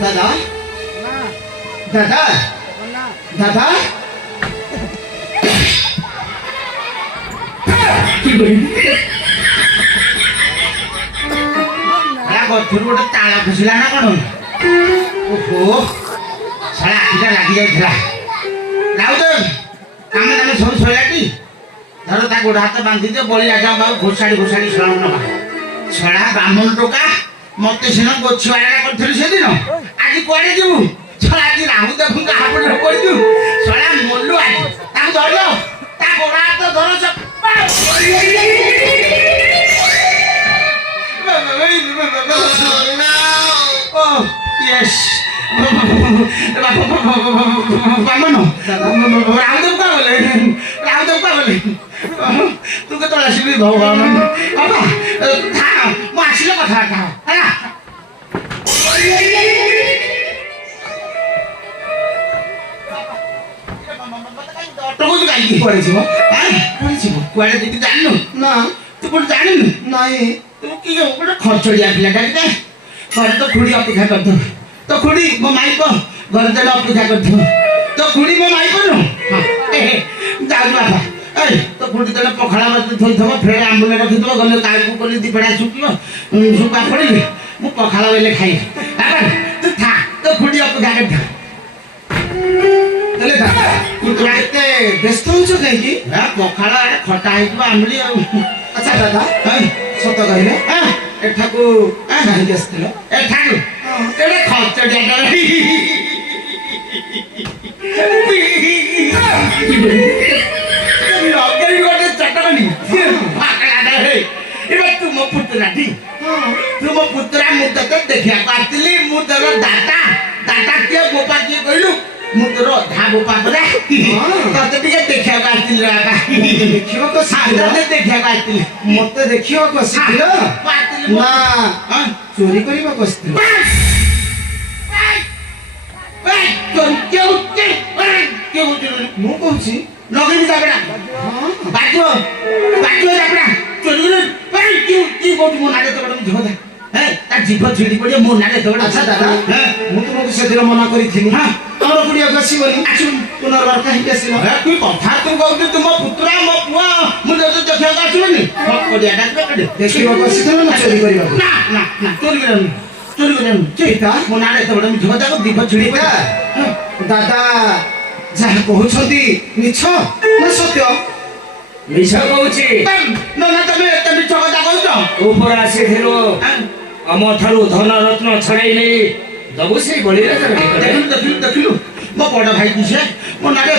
দাদা দাদা দাদা কি করি গছর গোটে তালা ଖୁସିଲା ନା କଣ ଓହୋ ସାରା ଆଖିଟା ଲାଗି ଯାଇଥିଲା ରାଉତ କାମ ଦାମ ସବୁ ସରିଲାଟି ଧର ତା ଗୋଡ଼ ହାତ ବାନ୍ଧିଦିଅ ବଳି ରାଜା ବାବୁ ଘୋଷାଡ଼ି ଶରଣ ନବା ଛଡ଼ା ବ୍ରାହ୍ମଣ ଟୋକା ମତେ ସିନା ଗୋଛୁଆଡ଼ା କରିଥିଲୁ ସେଦିନ ଆଜି କୁଆଡ଼େ ଯିବୁ ଛଡ଼ା ଆଜି ରାହୁତ ଫୁଙ୍କା ହାପଟ କରିଛୁ ଛଡ଼ା ମଲୁ ଆଜି ତାକୁ ଧରିଲ ତା ଗୋଡ଼ ହାତ ଧର Oh, yes. Paman, Raudam ka boleh. Tu ke tolak sini bawa. Apa? Thang, masih lo kata kata. Ada? Tunggu juga ini. Kuada sih, kuada sih. Kuada jadi jangan. Nah, tu pun jangan. Naik. तू की गोटे खर्चड़िया पिलाटा के घर तो खुड़ी अपेक्षा कर तो खुड़ी मो माई को घर देले अपेक्षा कर तो खुड़ी मो माई को जाऊ बापा ए तो खुड़ी देले पखाड़ा मत थई थबो फेर आंबुले रखि दबो गले काई को कोली दिपड़ा सुकियो सुका पड़िले मु पखाड़ा वेले खाई आबा तू था तो खुड़ी अपेक्षा कर तले था तू तुराते व्यस्त हो छ कहीं की पखाड़ा खटा हिबा आंबली अच्छा दादा सत कहले एठाकू काहींକି ଆସିଥିଲ एठाकू केडे खर्चडिया लगेई गोटे चटकनी फाकलाडा हे एबे तुम पुतराटी तुम पुतरा मु तते देखिया पातिली मु तोर दाता के गोपा के कहलु मु तोर धा गोपा परे तते टिके देखिया पातिली राका देखियो तो सादा देखिया पातिली मते देखियो को सिथिल ना चोरी करिबा कस्ती के मु कहूची लगेई जाबड़ा बाजो जाबड़ा चोरी की बोट मो नाडे तो बडम झोदा हे ता जीभ छिड़ी पड़े मो नाडे तो अच्छा दादा मु तुमको सेदिन मना करी थिनी हां तोर गुडिया गसीबनी आछु पुनर्बार काहे केसिनो हे तू कथा तू कहू तुम पुत्रा मो पुआ मु तो देखिया आछुनी कोडिया डाक कड़े देखियो गसीथलो ना चोरी करिबा ना चोरी करन चेता मो नाडे तो बडम झोदा को जीभ छिड़ी पड़ा दादा ଯାହା କହୁଛନ୍ତି ମିଛ ନା ସତ୍ୟ ମିଛ କହୁଛି ନା ତମେ ଏତେ ମିଛ କଥା କହୁଛ ଉପରେ ଆସିଥିଲୁ ଆମ ଠାରୁ ଧନ ରତ୍ନ ଛଡ଼େଇ ନେଇ ଦବୁ ସେଇ ବଳିରେ ଦେଖିଲୁ ମୋ ବଡ଼ ଭାଇ କି ସେ ମୋ ନାରେ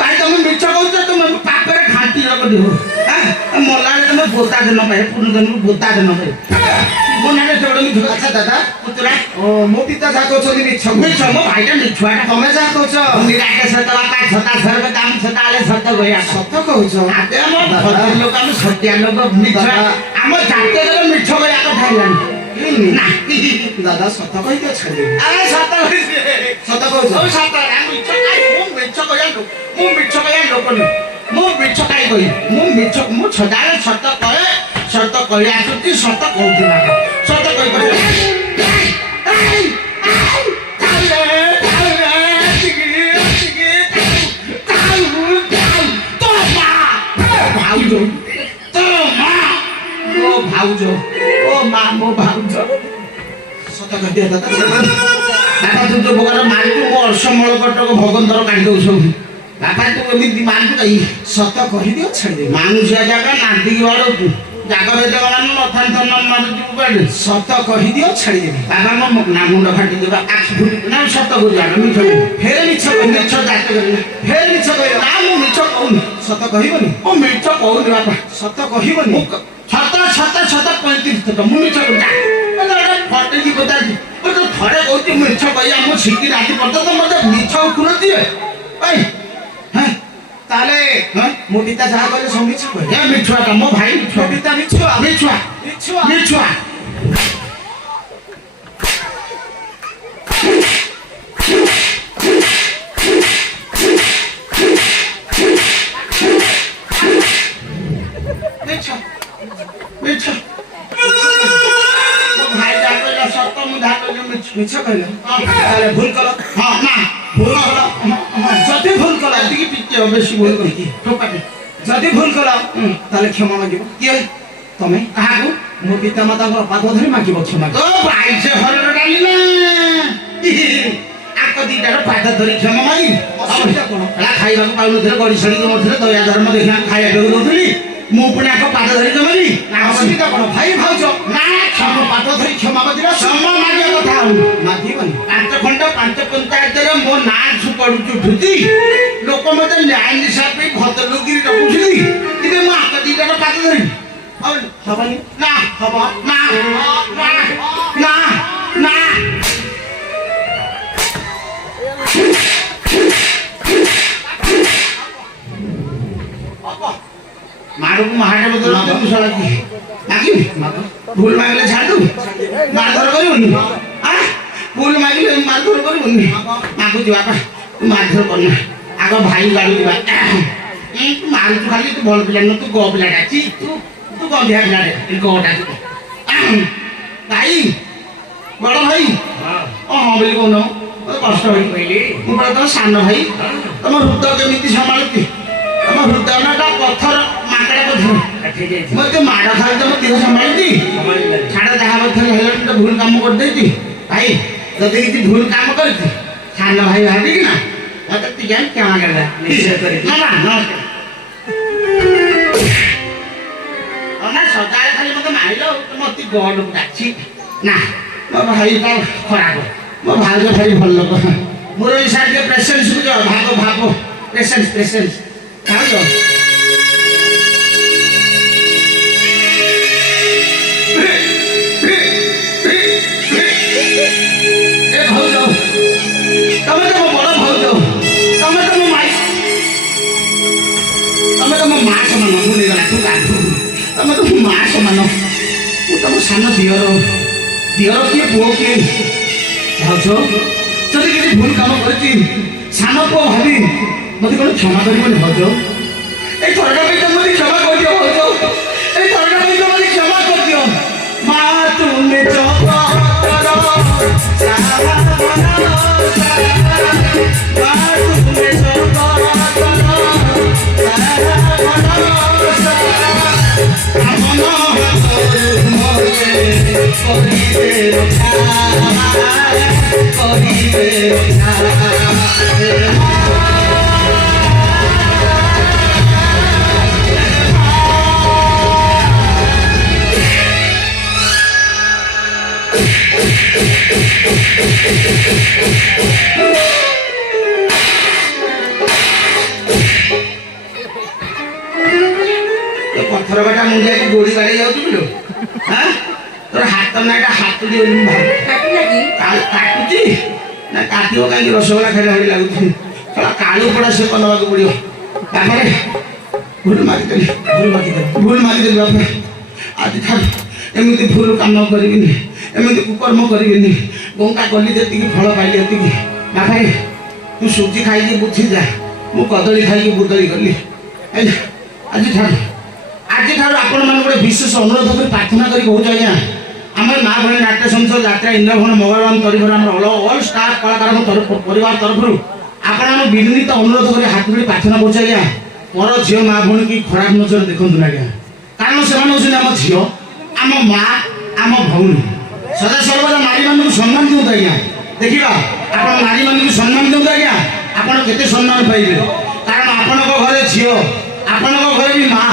ଭାଇ ତମେ ମିଛ କହୁଛ ତମେ ପାଖରେ ଘାଣ୍ଟି ରଖିଦିଅ ମଲାରେ ତମେ ବୋତା ଦିନ ପାଏ ପୁନର୍ଜନ୍ମରୁ ବୋତା ଦିନ ପାଏ ମୋ ନାରେ ସେଗୁଡ଼ା ମିଛ ଆଚ୍ଛା ଦାଦା ପୁତୁରା ମୋ ପିତା ଯାହା କହୁଛନ୍ତି ମିଛ ମୋ ଭାଇଟା ମିଛୁଆଟା ତମେ ଯାହା କହୁଛ ନିରାଟେ ସତ ବାପା ଛତା ସର୍ବ ଦାମ ଛତା ହେଲେ ସତ କହିବା ସତ କହୁଛ ଆଦେ ଆମ ଭଦ୍ର ଲୋକ ଆମେ ସତ୍ୟା ଲୋକ ମିଛ ଆମ ଜାତୀୟର ମିଛ କହିବା କଥା ହେଲାନି ନା ଦାଦା ସତ କହିକି ଅଛନ୍ତି ଆରେ ସତ କହୁଛ ସତ ମିଛ କହିବା ଲୋକ ନୁହେଁ ମୁଁ ମିଛ କାହିଁ କହିବି ମୁଁ ସଦାବେଳେ ସତ କହେ ସତ କହି ଆସୁଛି ସତ କହୁଛି ନା ସତ କହି ଭାଉଜ ଓ ମା ମୋ ଭାଉଜ ସତ କହିଦିଅ ଦାଦା ତୁ ଯୋଉ ପ୍ରକାର ମାରିଛୁ ମୋ ଅସମଳ କଟକ ଭଗନ୍ତର କାଢି ଦଉ ସବୁ ବାପା ତୁ ଏମିତି ମାରିଛୁ କାହିଁ ସତ କହିଦିଅ ଛାଡ଼ିଦେବି ମାනුଷିଆ ଜାଗା ନାନ୍ଦିକି ବାଡ଼ଉଛୁ ଜାଗା ଭିତରେ ଗଲାନୁ ନଥାନ୍ତି ମାରୁଛୁ କୁଆଡ଼େ ସତ କହିଦିଅ ଛାଡ଼ିଦେବି ବାବା ମୋ ନା ମୁଣ୍ଡ ଫାଟିଦେବା ଆଖି ଫୁଟି ନା ସତ କହୁଛୁ ଆଗ ମିଛ ଫେରେ ମିଛ ମିଛ ଜାତ କରିବି ଫେରେ ମିଛ କହିବ ନା ମୁଁ ମିଛ କହୁନି ସତ କହିବନି ମୁଁ ମିଛ କହୁନି ବାପା ସତ କହିବନି ଛତ 35 ଟଙ୍କା ମୁଁ ମିଛ କହୁଛି ଫଟେଇକି ପଚାରୁଛି ଥରେ କହୁଛି ମିଛ କହିବା ମୁଁ ଶିଖି ରାତି ପର୍ଯ୍ୟନ୍ତ ମୋତେ ମିଛ ଉଖୁର ଦିଏ ଭାଇ ତାହେଲେ ମୋ ପିତା ଯାହା କହିଲେ ସବୁ ମିଛ କହିଲେ ମିଛୁଆଟା ମୋ ଭାଇ ମୋ ପିତା ମିଛୁଆ ମିଛ ମୋ ଭାଇ ଯାହା କହିଲା ସତ ମିଛ କହିଲ ହଁ। ତାହେଲେ ଭୁଲ କଲ ହଁ ନା ଭୁଲ କଲ ଯଦି ଭୁଲ କଲ ଏତିକି ଟିକେ ବେଶୀ ଭୁଲ କରିକି ଠୋପାଟେ ଯଦି ଭୁଲ କଲ ତାହେଲେ କ୍ଷମା ମାଗିବ କିଏ ତମେ କାହାକୁ ମୋ ପିତା ମାତାଙ୍କର ପାଦ ଧରି ମାଗିବ କ୍ଷମା ଓ ବାଇଶ ଘରର ଡାଲି ନା ଆଙ୍କ ଦିଟାର ପାଦ ଧରି କ୍ଷମା ମାଗି ଅସୁବିଧା କଣ ହେଲା ଖାଇବାକୁ ପାଉନଥିଲେ ଗଡ଼ି ସଡ଼ିକି ମধ্যରେ ଦୟା ଧର୍ମ ଦେଖି ଖାଇବାକୁ ଦଉଥିଲି ମୁଁ ପୁଣି ଆଙ୍କ ପାଦ ଧରି ଜମାଲି ଅସୁବିଧା କଣ ଭାଇ ଭାଉଜ ନା କ୍ଷମ ପାଦ ଧରି କ୍ଷମା ମାଗିଲା କ୍ଷମା ମାଗିବା କଥା ଆଉ ମାଗିବନି 5 ଖଣ୍ଡ 5 ପଞ୍ଚାୟତରେ ମୋ ନାଁ ପଡୁଛି ଉଠୁଛି ଲୋକ ମତେ ନ୍ୟାୟ ନିଶା ପାଇଁ ଭଦ୍ରଲୋକିରି ରଖୁଛନ୍ତି କିନ୍ତୁ ମୁଁ ଆଙ୍କ ଦିଟାର ପାଦ ଧରିବି ହବନି ନା ହବ ନା ନା ନା ନା ମାରକୁ ମାହାଟେ ବଦଳ ତୁ ଶଳାକି ମାଗିବି ଭୁଲ ମାଗିଲେ ଛାଡୁ ମାରଧର କରିବୁନି ଭୁଲ ମାଗିଲେ ମାରଧର କରିବୁନି ମାଗୁଛି ବାପା ତୁ ମାରଧର କରୁନା ଆଗ ଭାଇ ଗାଡୁ ଯିବା ତୁ ମାରୁଛୁ ଖାଲି ତୁ ଭଲ ପିଲା ନୁହଁ ତୁ ଗ ପିଲାଟା ତୁ ଗନ୍ଧିଆ ପିଲାଟେ ଗଟା ଭାଇ ବଡ ଭାଇ ହଁ ବୋଲି କହୁନ ମତେ କଷ୍ଟ ଭାଇ କହିଲି ମୁଁ ପରା ତମ ସାନ ଭାଇ ତମ ହୃଦୟ କେମିତି ସମ୍ଭାଳୁଛି ତମ ହୃଦୟ ନାଟା ପଥର ମାଙ୍କଡା ପଥର ମତେ ମାଡ଼ ଖାଇ ତମ ଦେହ ସମ୍ଭାଳୁଛି ଛାଡ ଯାହା ପଥର ହେଲାଣି ତ ଭୁଲ କାମ କରିଦେଇଛି ଭାଇ ଯଦି କିଛି ଭୁଲ କାମ କରିଛି ସାନ ଭାଇ ଭାବିକି ନା ମତେ ଟିକେ କ୍ଷମା କରିଦା ନିଶ୍ଚୟ କରିବି। ନମସ୍କାର ନା ସଦାବେଳେ ଖାଲି ମତେ ମାରିଲ ମତେ ଗଡକୁ ଡାଛି ନା ମୋ ଭାଇଟା ଖରାପ ମୋ ଭାଉଜ ଭାରି ଭଲ ଲୋକ ମୋର ଏଇ ସାଇଡ୍ ପ୍ରେସେନ୍ସକୁ ଯାଅ ଭାବ ପ୍ରେସେନ୍ସ ଭାଉଜ ଏ ଭାଉଜ ତମେ ତ ମୋ ବଡ ଭାଉଜ ତମେ ତ ମୋ ମାଇ ତମେ ତ ମୋ ମା ସମାନ ଭୁଲିଗଲା ତୁ ଗାଧୁ ତମେ ତ ମୋ ମା ସମାନ ମୁଁ ତମ ସାନ ଦିଅର କିଏ ପୁଅ କିଏ ଭାଉଜ ଯଦି କିଛି ଭୁଲ କାମ କରିଛି ସାନ ପୁଅ ଭାବି ମତେ କଣ କ୍ଷମା କରିବନି ଭାଉଜ ଏଇ ଥରଟା ପାଇଁ ତ ମତେ କ୍ଷମା କରିଦିଅ ଭାଉଜ ଏଇ ଥରଟା ପାଇଁ ତ ମତେ କ୍ଷମା କରିଦିଅ ମା ତୁମେ ପଥର ବାଟା ମୁଣ୍ଡିଆକୁ ଗୋଡ଼ି ବାଡ଼େଇ ଯାଉଛି ବିଲୁ ତୋର ହାତ ନା ଏଟା ହାତୁଡ଼ି କାଟୁଛି ନା କାଟିବ କାହିଁକି ରସଗୋଲା ଖାଇଲା ଭଳି ଲାଗୁଛି କାଳୁ ପଡ଼ା ସେ ନେବାକୁ ପଡ଼ିବ ତାପରେ ଭୁଲ ମାଗିଦେଲି ବାପା ଆଜି ଠାରୁ ଏମିତି ଭୁଲ କାମ କରିବିନି ଏମିତି କୁକର୍ମ କରିବିନି ଗଙ୍ଗା କଲି ଯେତିକି ଫଳ ପାଇଲି ଏତିକି ବାପା ତୁ ସୁଜି ଖାଇକି ବୁଝିଯା ମୁଁ କଦଳୀ ଖାଇକି ବୁଦଳି ଗଲି ଆଜିଠାରୁ ଆପଣମାନଙ୍କୁ ଗୋଟେ ବିଶେଷ ଅନୁରୋଧ କରି ପ୍ରାର୍ଥନା କରି କହୁଛୁ ଆଜ୍ଞା ଆମର ମା ଭଳି ନାଟ୍ୟ ସଂସଦ ଯାତ୍ରା ଇନ୍ଦ୍ରଭବନ ମଙ୍ଗଳବାନ ତରଫରୁ ଆମର ଅଲ୍ ଷ୍ଟାଫ୍ କଳାକାରଙ୍କ ପରିବାର ତରଫରୁ ଆପଣଙ୍କୁ ବିନୀତ ଅନୁରୋଧ କରି ହାତ ଯୋଡ଼ି ପ୍ରାର୍ଥନା କରୁଛୁ ଆଜ୍ଞା ମୋର ଝିଅ ମା ଭଉଣୀ କି ଖରାପ ନଜର ଦେଖନ୍ତୁ ନା ଆଜ୍ଞା କାରଣ ସେମାନେ ହେଉଛନ୍ତି ଆମ ଝିଅ ଆମ ମା ଆମ ଭଉଣୀ ସଦା ସର୍ବଦା ନାରୀମାନଙ୍କୁ ସମ୍ମାନ ଦିଅନ୍ତୁ ଆଜ୍ଞା ଦେଖିବା ଆପଣ ନାରୀମାନଙ୍କୁ ସମ୍ମାନ ଦିଅନ୍ତୁ ଆଜ୍ଞା ଆପଣ କେତେ ସମ୍ମାନ ପାଇବେ କାରଣ ଆପଣଙ୍କ ଘରେ ଝିଅ ଆପଣଙ୍କ ଘରେ ବି ମା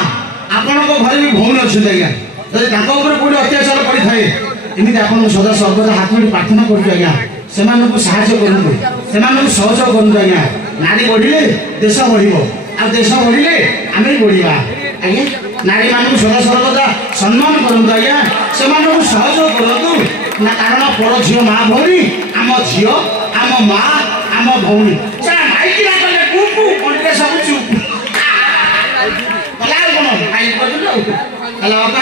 ଆପଣଙ୍କ ଘରେ ବି ଭଉଣୀ ଅଛନ୍ତି ଆଜ୍ଞା ଯଦି ତାଙ୍କ ଉପରେ କୋଉଠି ଅତ୍ୟାଚାର ପଡ଼ିଥାଏ ଏମିତି ଆପଣଙ୍କୁ ସଦା ସର୍ବଦା ହାତ ଯୋଡ଼ି ପ୍ରାର୍ଥନା କରୁଛୁ ଆଜ୍ଞା ସେମାନଙ୍କୁ ସାହାଯ୍ୟ କରନ୍ତୁ ସେମାନଙ୍କୁ ସହଯୋଗ କରନ୍ତୁ ଆଜ୍ଞା ନାରୀ ବଢ଼ିଲେ ଦେଶ ବଢ଼ିବ ଆଉ ଦେଶ ବଢ଼ିଲେ ଆମେ ବି ବଢ଼ିବା ଆଜ୍ଞା ନାରୀମାନଙ୍କୁ ସଦା ସର୍ବଦା ସମ୍ମାନ କରନ୍ତୁ ଆଜ୍ଞା ସେମାନଙ୍କୁ ସହଯୋଗ କରନ୍ତୁ ନା କାରଣ ପର ଝିଅ ମା ଭଉଣୀ ଆମ ଝିଅ ଆମ ମା ଆମ ଭଉଣୀ ସେଟା ମାଇକି ନା କଲେ କୁକୁ କଣ୍ଟେ ସବୁ ଚୁପ୍ କଲା ଆଉ କଣ ମାଇକି କରିଦେଲୁ ଆଉ ହେଲା ବାପା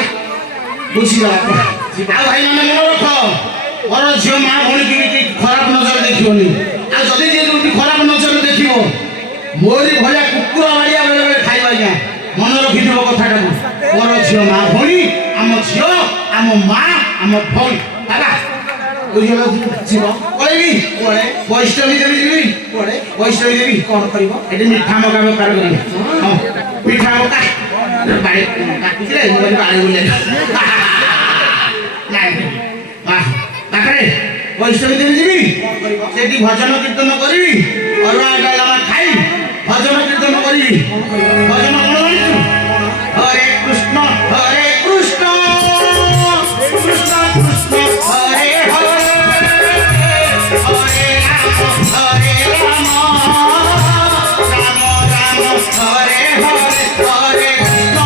ବୁଝିଲା ବାପା ଆଉ ଭାଇମାନେ ମନେ ରଖ ପର ଝିଅ ମା ଭଉଣୀ କି ଖରାପ ନଜର ଦେଖିବନି ଆଉ ଯଦି ଯିଏ ଯୋଉଠି ଖରାପ ନଜର ଦେଖିବ ମୋରି ଭଳିଆ କୁକୁର ବାଡ଼ିଆ ବେଳେ ବେଳେ ଖାଇବ ଆଜ୍ଞା ମନେ ରଖିଥିବ କଥାଟାକୁ ପର ଝିଅ ମା ଭଉଣୀ ଆମ ଝିଅ ଆମ ମା ଆମ ଭଉଣୀ ବାବା ବୁଝିଲ ଯିବ ପଳେଇବି ବୈଷ୍ଣବୀ ଦେବୀ ଯିବି ବୈଷ୍ଣବୀ ଦେବୀ କଣ କରିବ ଏଠି ମିଠା ମକା ବେପାର କରିବି ହଁ ମିଠା ମକା ବାড়ি କାଟିଥିଲେ ମୁଁ କହିଲି ବାড়ି ବୁଲେ ନାଇଁ ପାଖରେ ବୈଷ୍ଣବୀ ଦେବୀ ଯିବି ସେଠି ଭଜନ କୀର୍ତ୍ତନ କରିବି ଅରୁଆ ଡାଲମା ଖାଇ ଭଜନ କୀର୍ତ୍ତନ କରିବି ଭଜନ କଣ ଜାଣିଛୁ ହରେ କୃଷ୍ଣ କୃଷ୍ଣ କୃଷ୍ଣ ହରେ ହରେ ହରେ ରାମ ରାମ ରାମ ହରେ ହରେ ହରେ କୃଷ୍ଣ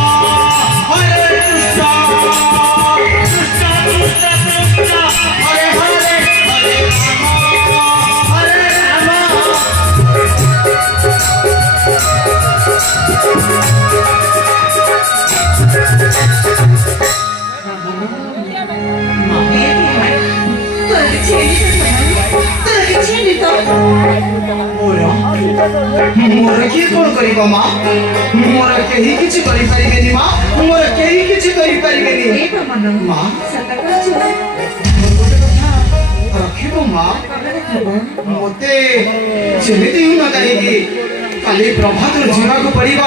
ହରେ କୃଷ୍ଣ କୃଷ୍ଣ କୃଷ୍ଣ କୃଷ୍ଣ ହରେ ହରେ ହରେ ରାମ ମୋର କିଏ କଣ କରିବ ମା ମୋର କେହି କିଛି କରିପାରିବେନି ମା ମୋର କେହି କିଛି କରିପାରିବେନି ମା ରଖିବ ମା ମତେ ଯେମିତି ହଉନ କାହିଁକି କାଲି ପ୍ରଭାତରୁ ଯିବାକୁ ପଡିବ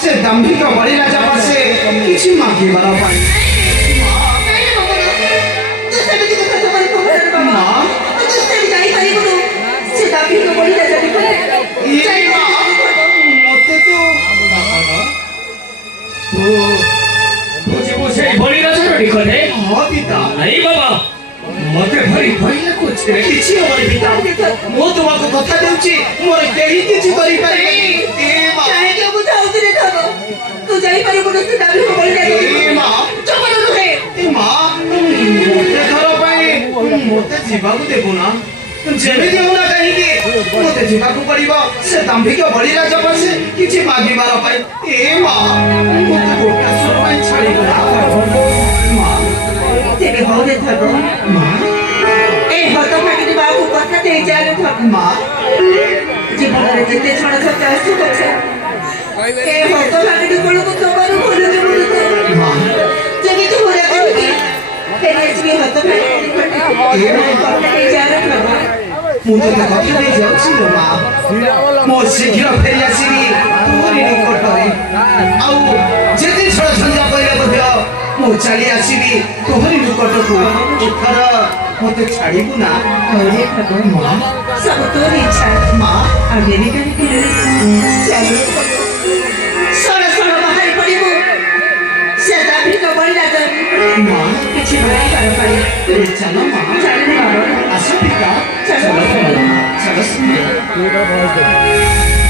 ସେ ଦାମ୍ଭିକ ବଳି ରାଜା ପାଶେ କିଛି ମାଗିବାର ପାଇଁ মতে তো বুঝিবু সেই বলিরাজর নিকটে পিতা এই বাবা মতে ভারি ভয় লাগুছে କିଛି ହବନି ପିତା ମୁଁ ତୁମକୁ କଥା ଦେଉଛି ମୋର କେହି କିଛି କରିପାରିବେନି କାହିଁକି ବୁଝାଉଥିଲି ଧନ ତୁ ଯାଇପାରିବୁନି ସେ ଦାବି ମା ଚପଲ ନୁହେଁ ମା ମୋତେ ଘର ପାଇଁ ମୋତେ ଯିବାକୁ ଦେବୁ ନା ଯେମିତି ହଉନା କାହିଁକି ମୋତେ ଯିବାକୁ ପଡିବ ସେ ଦାମ୍ଭିକ ବଳି ରାଜା ପାଶେ କିଛି ମାଗିବାର ପାଇଁ ମା ମୋତେ ଗୋଟାସୁର ପାଇଁ ଛାଡ଼ିବୁ ନା ମା ତେବେ ହଉରେ ଧନ ମା ଏ ହତ ଭାଗିনী ବାବୁ କଥା ଦେଇ ଯାରେ ଧନ ମା ଜୀବନରେ ଯେତେ ଛଣ ଛତ ଆସୁ ପଛେ ଏ ହତ ଭାଗିনী କୋଳକୁ ତମର ଭୁଲ ମା ଯେମିତି ହୁଏ କହିକି ଫେରି ଆସିବି ହତ ଭାଗିনী କଥା ଦେଇ ଯାରେ ଧନ ମୁଁ ତୋତେ କଥା ଦେଇ ଯାଉଛି ଲୋ ମା ମୁଁ ଶୀଘ୍ର ଫେରି ଆସିବି ତୁମରି ନିକଟରେ ଆଉ ଯେତେ ଛଳ ଝଞ୍ଜା କହିଲେ ମଧ୍ୟ ମୁଁ ଚାଲି ଆସିବି ତୁମରି ନିକଟକୁ ଏଥର ମୋତେ ଛାଡ଼ିବୁ ନା ହଉରେ ଧନ ମା ସବୁ ତୋର ଇଚ୍ଛା ମା ଆମେରିକାରେ ଚାଲୁ ସଣ ସଣ ବାହାରି ପଡ଼ିବୁ ସେ ଦାବିକ ବଳିଲା ମା କିଛି ମାଗିବାର ପାଇଁ ଚାଲ ମା ଚାଲିଲେ ବାବା ଆସ ପିତା ଚାଲ ଚାଲ ଚାଲ